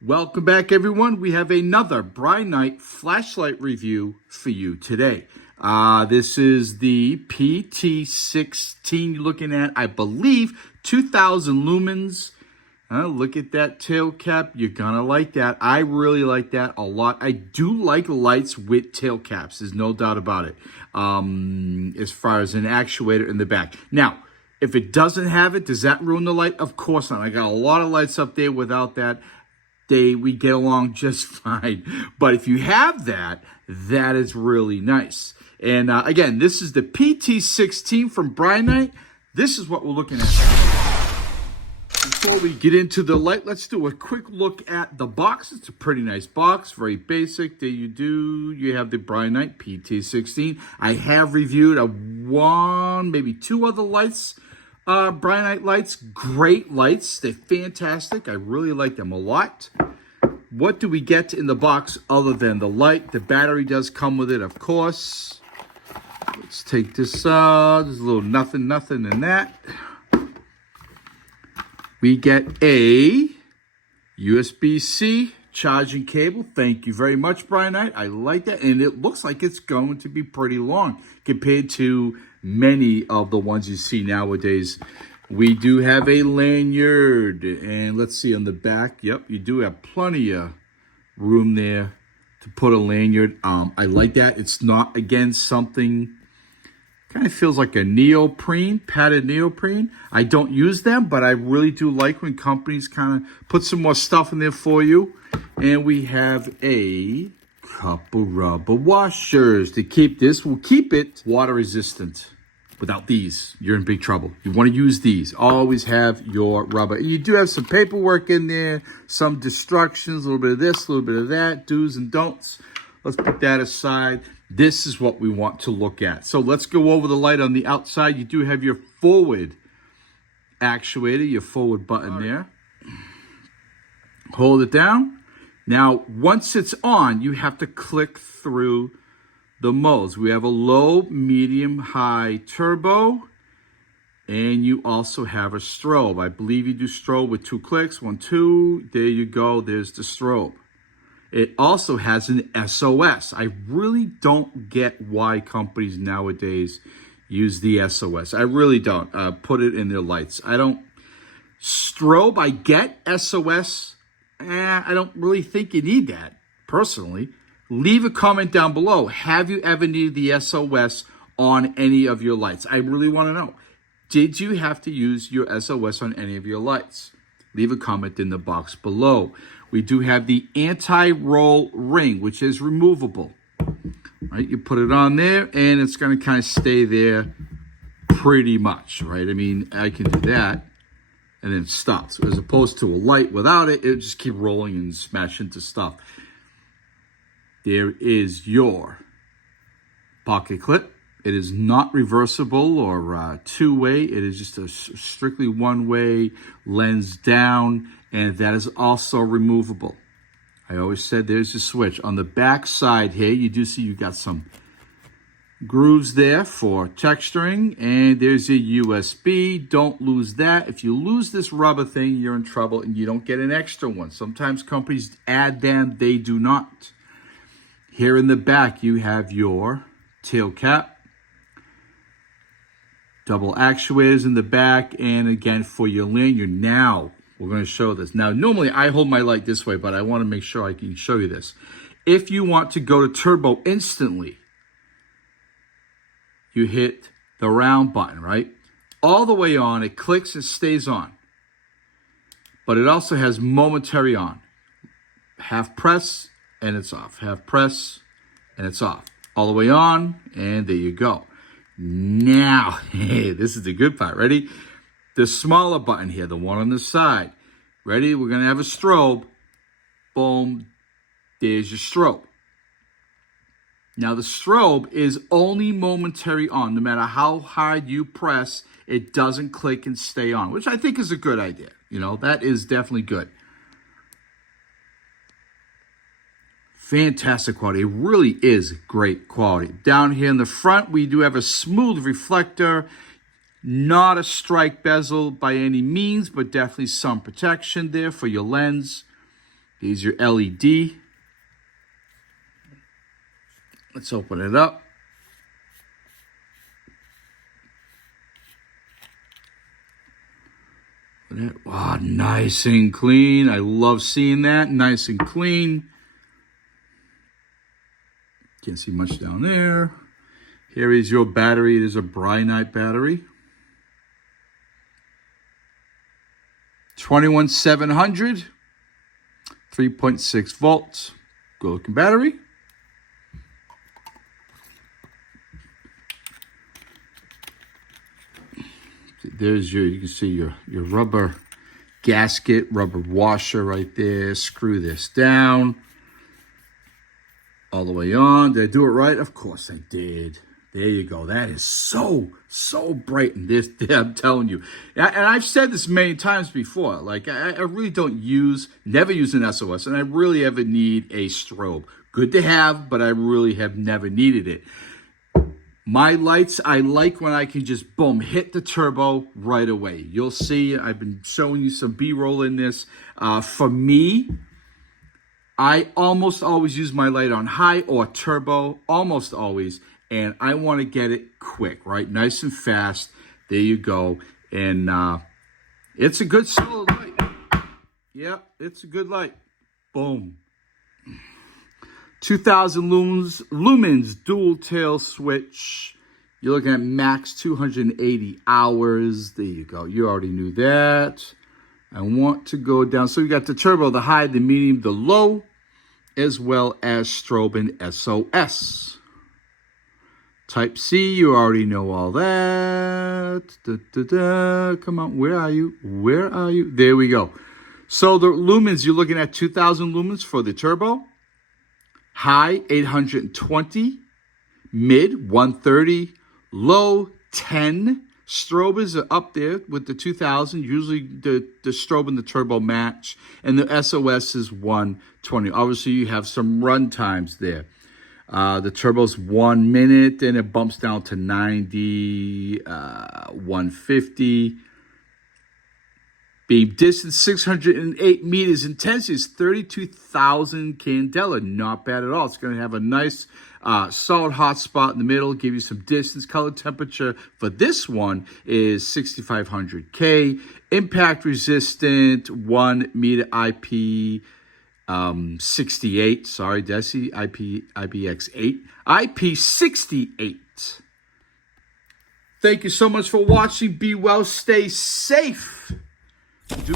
Welcome back, everyone. We have another Brinyte flashlight review for you today. This is the PT16 you're looking at, I believe, 2,000 lumens. Look at that tail cap. You're going to like that. I really like that a lot. I do like lights with tail caps. There's no doubt about it. As far as an actuator in the back. Now, if it doesn't have it, does that ruin the light? Of course not. I got a lot of lights up there without that. We get along just fine. But if you have that, that is really nice. And again, this is the PT16 from Brinyte. This is what we're looking at. Before we get into the light, let's do a quick look at the box. It's a pretty nice box, very basic. There you have the Brinyte PT16. I have reviewed maybe two other lights. Brinyte lights, great lights. They're fantastic. I really like them a lot. What do we get in the box other than the light? The battery does come with it, of course. Let's take this out. There's a little nothing in that. We get a USB-C charging cable. Thank you very much, Brinyte. I like that. And it looks like it's going to be pretty long compared to many of the ones you see nowadays. We do have a lanyard, and let's see on the back. Yep, you do have plenty of room there to put a lanyard. I like that. It's not, again, something kind of feels like a neoprene, padded neoprene. I don't use them, but I really do like when companies kind of put some more stuff in there for you. And we have a couple rubber washers to keep this. We'll keep it water resistant. Without these, you're in big trouble. You want to use these. Always have your rubber. You do have some paperwork in there, some destructions, a little bit of this, a little bit of that, do's and don'ts. Let's put that aside. This is what we want to look at. So let's go over the light on the outside. You do have your forward actuator, your forward button there. Hold it down. Now, once it's on, you have to click through the modes. We have a low, medium, high turbo, and you also have a strobe. I believe you do strobe with 2 clicks. 1, 2, there you go. There's the strobe. It also has an SOS. I really don't get why companies nowadays use the SOS. I really don't put it in their lights. I don't. Strobe, I get. SOS, I don't really think you need that, personally. Leave a comment down below. Have you ever needed the SOS on any of your lights? I really want to know. Did you have to use your SOS on any of your lights? Leave a comment in the box below. We do have the anti-roll ring, which is removable. Right? You put it on there, and it's going to kind of stay there pretty much. Right? I mean, I can do that, and then it stops. As opposed to a light without it, it would just keep rolling and smash into stuff. There is your pocket clip. It is not reversible or two-way. It is just a strictly one-way lens down, and that is also removable. I always said there's a switch. On the back side here, you do see you got some grooves there for texturing, and there's a USB. Don't lose that. If you lose this rubber thing, you're in trouble, and you don't get an extra one. Sometimes companies add them. They do not. Here in the back, you have your tail cap, double actuators in the back, and again, for your lanyard. Now, we're going to show this. Now, normally I hold my light this way, but I want to make sure I can show you this. If you want to go to turbo instantly, you hit the round button, right? All the way on, it clicks and stays on. But it also has momentary on. Half press, and it's off. Half press, and it's off. All the way on, and there you go. Now, hey, this is the good part. Ready? The smaller button here, the one on the side. Ready? We're going to have a strobe. Boom. There's your strobe. Now, the strobe is only momentary on. No matter how hard you press, it doesn't click and stay on, which I think is a good idea. You know, that is definitely good. Fantastic quality. It really is great quality. Down here in the front, we do have a smooth reflector. Not a strike bezel by any means, but definitely some protection there for your lens. Here's your LED. Let's open it up. Wow, nice and clean. I love seeing that. Nice and clean. Can't see much down there. Here is your battery. It is a Brinyte battery. 21700. 3.6 volts. Good looking battery. There's you can see your rubber gasket, rubber washer right there. Screw this down. All the way on. Did I do it right? Of course I did. There you go. That is so bright in this. I'm telling you. And I've said this many times before. Like, I really never use an SOS, and I really ever need a strobe. Good to have, but I really have never needed it. My lights, I like when I can just, boom, hit the turbo right away. You'll see, I've been showing you some B-roll in this. For me, I almost always use my light on high or turbo, almost always. And I want to get it quick, right? Nice and fast. There you go. And it's a good solid light. Yep, it's a good light. Boom. 2000 lumens dual tail switch. You're looking at max 280 hours. There you go. You already knew that. I want to go down. So we got the turbo, the high, the medium, the low, as well as strobe and SOS. Type C, you already know all that. Come on, where are you? Where are you? There we go. So the lumens, you're looking at 2000 lumens for the turbo. High, 820. Mid, 130. Low, 10. Strobe is up there with the 2000. Usually the strobe and the turbo match. And the SOS is 120. Obviously, you have some run times there. The turbo's 1 minute, and it bumps down to 90, 150. Beam distance, 608 meters. Intensity is 32,000 candela. Not bad at all. It's going to have a nice solid hot spot in the middle, give you some distance. Color temperature for this one is 6,500 K. Impact resistant, 1 meter IP 68. Sorry, Desi. IPX8. IP68. Thank you so much for watching. Be well. Stay safe. Do